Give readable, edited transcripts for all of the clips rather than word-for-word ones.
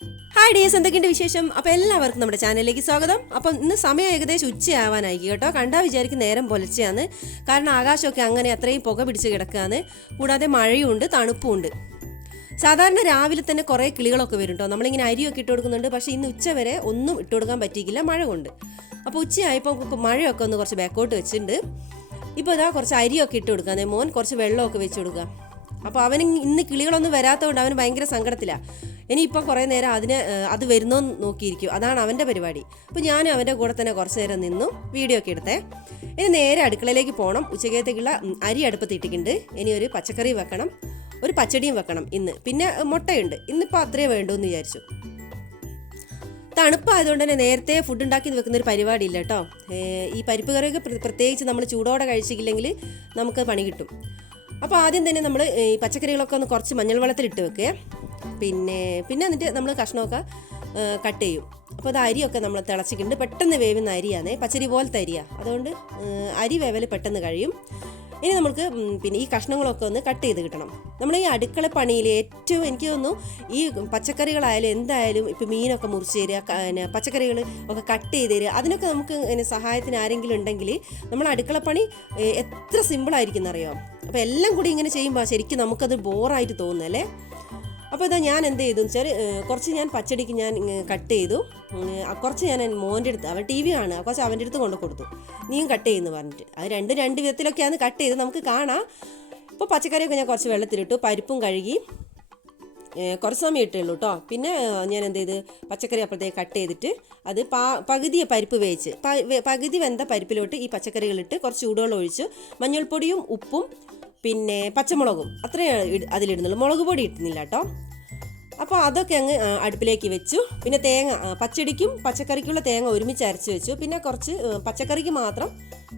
Hi dears, എന്തൊക്കെയുണ്ട് വിശേഷം? അപ്പോൾ എല്ലാവർക്കും നമ്മുടെ ചാനലിലേക്ക് സ്വാഗതം. അപ്പം ഇന്ന് സമയം ഏകദേശം ഉച്ചയാവാനായി കേട്ടോ. കണ്ടാൽ വിചാരിക്കും നേരം പുലർച്ചെയാണ്. കാരണം ആകാശമൊക്കെ അങ്ങനെ അത്രയും പുക പിടിച്ച് കിടക്കുകയാണ്. കൂടാതെ മഴയുണ്ട്, തണുപ്പുമുണ്ട്. സാധാരണ രാവിലെ തന്നെ കുറേ കിളികളൊക്കെ വരും കേട്ടോ. നമ്മളിങ്ങനെ അരിയൊക്കെ ഇട്ട് കൊടുക്കുന്നുണ്ട്. പക്ഷേ ഇന്ന് ഉച്ച വരെ ഒന്നും ഇട്ട് കൊടുക്കാൻ പറ്റിയില്ല, മഴ കൊണ്ട്. അപ്പോൾ ഉച്ചയായപ്പോൾ മഴയൊക്കെ ഒന്ന് കുറച്ച് ബാക്കോട്ട് വെച്ചിട്ടുണ്ട്. ഇപ്പോൾ ഇതാ കുറച്ച് അരിയൊക്കെ ഇട്ട് കൊടുക്കുക. മോൻ കുറച്ച് വെള്ളമൊക്കെ വെച്ച് കൊടുക്കുക. അപ്പോൾ അവന് ഇന്ന് കിളികളൊന്നും വരാത്തതുകൊണ്ട് അവന് ഭയങ്കര സങ്കടത്തിലാണ്. ഇനിയിപ്പോൾ കുറേ നേരം അത് വരുന്നോന്ന് നോക്കിയിരിക്കും. അതാണ് അവൻ്റെ പരിപാടി. അപ്പോൾ ഞാനും അവൻ്റെ കൂടെ തന്നെ കുറച്ച് നേരം നിന്നു വീഡിയോ ഒക്കെ എടുത്തേ. ഇനി നേരെ അടുക്കളയിലേക്ക് പോകണം. ഉച്ചക്കത്തേക്കുള്ള അരി അടുപ്പത്തിട്ടിട്ടുണ്ട്. ഇനി ഒരു പച്ചക്കറി വെക്കണം, ഒരു പച്ചടിയും വെക്കണം ഇന്ന്. പിന്നെ മുട്ടയുണ്ട്. ഇന്നിപ്പോൾ അത്രയേ വേണ്ടൂ എന്ന് വിചാരിച്ചു. തണുപ്പായതുകൊണ്ട് തന്നെ നേരത്തെ ഫുഡ് ഉണ്ടാക്കി വെക്കുന്ന ഒരു പരിപാടി ഇല്ല കേട്ടോ. ഈ പരിപ്പ് കറിയൊക്കെ പ്രത്യേകിച്ച് നമ്മൾ ചൂടോടെ കഴിച്ചില്ലെങ്കിൽ നമുക്ക് പണി കിട്ടും. അപ്പോൾ ആദ്യം തന്നെ നമ്മൾ ഈ പച്ചക്കറികളൊക്കെ ഒന്ന് കുറച്ച് മഞ്ഞൾ വെള്ളത്തിലിട്ട് വെക്കുക. പിന്നെ എന്നിട്ട് നമ്മൾ കഷ്ണമൊക്കെ കട്ട് ചെയ്യും. അപ്പോൾ അത് അരിയൊക്കെ നമ്മൾ തിളച്ചിട്ടുണ്ട്. പെട്ടെന്ന് വേവുന്ന അരിയാണ്, പച്ചരി പോലത്തെ അരിയാണ്. അതുകൊണ്ട് അരി വേവൽ പെട്ടെന്ന് കഴിയും. ഇനി നമുക്ക് പിന്നെ ഈ കഷ്ണങ്ങളൊക്കെ ഒന്ന് കട്ട് ചെയ്ത് കിട്ടണം. നമ്മൾ ഈ അടുക്കള പണിയിൽ ഏറ്റവും എനിക്ക് തോന്നുന്നു ഈ പച്ചക്കറികളായാലും എന്തായാലും ഇപ്പോൾ മീനൊക്കെ മുറിച്ച് തരിക, പച്ചക്കറികൾ ഒക്കെ കട്ട് ചെയ്ത് തരിക, അതിനൊക്കെ നമുക്ക് സഹായത്തിന് ആരെങ്കിലും ഉണ്ടെങ്കിൽ നമ്മൾ അടുക്കള പണി എത്ര സിമ്പിളായിരിക്കും എന്നറിയോ. അപ്പോൾ എല്ലാം കൂടി ഇങ്ങനെ ചെയ്യുമ്പോൾ ശരിക്കും നമുക്കത് ബോറായിട്ട് തോന്നുന്നല്ലേ. അപ്പോൾ ഇതാ ഞാൻ എന്ത് ചെയ്തു എന്ന് വെച്ചാൽ കുറച്ച് ഞാൻ പച്ചടിക്ക് ഞാൻ കട്ട് ചെയ്തു. കുറച്ച് ഞാൻ മോൻ്റെ അടുത്ത്, അവൻ TV കാണുക, കുറച്ച് അവൻ്റെ അടുത്ത് കൊണ്ട് കൊടുത്തു. നീയും കട്ട് ചെയ്യുന്നു പറഞ്ഞിട്ട്. അത് രണ്ട് വിധത്തിലൊക്കെയാണ് കട്ട് ചെയ്ത് നമുക്ക് കാണാം. ഇപ്പോൾ പച്ചക്കറിയൊക്കെ ഞാൻ കുറച്ച് വെള്ളത്തിലിട്ടു, പരിപ്പും കഴുകി കുറച്ച് സമയം ഇട്ടുള്ളൂ കേട്ടോ. പിന്നെ ഞാൻ എന്ത് ചെയ്ത് പച്ചക്കറി അപ്പോഴത്തേക്ക് കട്ട് ചെയ്തിട്ട് അത് പകുതിയെ പരിപ്പ് വേവിച്ച് പകുതി വെന്ത പരിപ്പിലോട്ട് ഈ പച്ചക്കറികളിട്ട് കുറച്ച് ചൂടുവെള്ളം ഒഴിച്ച് മഞ്ഞൾപ്പൊടിയും ഉപ്പും പിന്നെ പച്ചമുളകും അത്രയേ അതിലിടുന്നുള്ളൂ, മുളക് പൊടി ഇട്ടുന്നില്ല കേട്ടോ. അപ്പോൾ അതൊക്കെ അങ്ങ് അടുപ്പിലേക്ക് വെച്ചു. പിന്നെ തേങ്ങ പച്ചടിക്കും പച്ചക്കറിക്കുള്ള തേങ്ങ ഒരുമിച്ച് അരച്ച് വെച്ചു. പിന്നെ കുറച്ച് പച്ചക്കറിക്ക് മാത്രം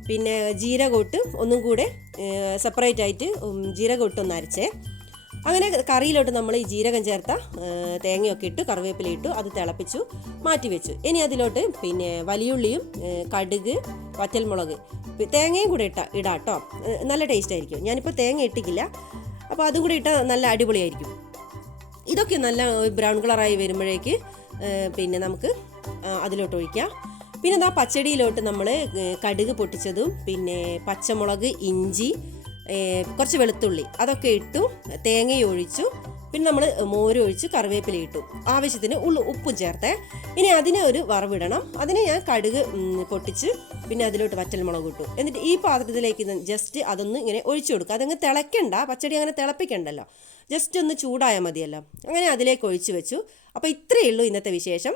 പിന്നെ ജീരകം ഇട്ട് ഒന്നും കൂടെ സെപ്പറേറ്റ് ആയിട്ട് ജീരകം ഇട്ടൊന്ന് അരച്ചേ. അങ്ങനെ കറിയിലോട്ട് നമ്മൾ ഈ ജീരകം ചേർത്ത തേങ്ങയൊക്കെ ഇട്ട് കറിവേപ്പില ഇട്ടു, അത് തിളപ്പിച്ചു മാറ്റി വെച്ചു. ഇനി അതിലോട്ട് പിന്നെ വലിയുള്ളിയും കടുക് വറ്റൽമുളക് തേങ്ങയും കൂടെ ഇടാം കേട്ടോ. നല്ല ടേസ്റ്റ് ആയിരിക്കും. ഞാനിപ്പോൾ തേങ്ങ ഇട്ടിക്കില്ല, അപ്പോൾ അതും കൂടി ഇട്ടാൽ നല്ല അടിപൊളിയായിരിക്കും. ഇതൊക്കെ നല്ല ബ്രൗൺ കളറായി വരുമ്പോഴേക്ക് പിന്നെ നമുക്ക് അതിലോട്ട് ഒഴിക്കാം. പിന്നെ എന്താ പച്ചടിയിലോട്ട് നമ്മൾ കടുക് പൊട്ടിച്ചതും പിന്നെ പച്ചമുളക്, ഇഞ്ചി, കുറച്ച് വെളുത്തുള്ളി അതൊക്കെ ഇട്ടു, തേങ്ങയും ഒഴിച്ചു. പിന്നെ നമ്മൾ മോര് ഒഴിച്ച് കറിവേപ്പില ഇട്ടു, ആവശ്യത്തിന് ഉപ്പും ചേർത്തേ. ഇനി അതിനെ ഒരു വറവിടണം. അതിന് ഞാൻ കടുക് പൊട്ടിച്ച് പിന്നെ അതിലോട്ട് വറ്റൽമുളക് ഇട്ടു. എന്നിട്ട് ഈ പാത്രത്തിലേക്ക് ജസ്റ്റ് അതൊന്ന് ഇങ്ങനെ ഒഴിച്ചു കൊടുക്കുക. അതങ്ങ് തിളയ്ക്കണ്ട, പച്ചടി അങ്ങനെ തിളപ്പിക്കണ്ടല്ലോ, ജസ്റ്റ് ഒന്ന് ചൂടായാൽ മതിയല്ലോ. അങ്ങനെ അതിലേക്ക് ഒഴിച്ചു വെച്ചു. അപ്പോൾ ഇത്രയേ ഉള്ളൂ ഇന്നത്തെ വിശേഷം.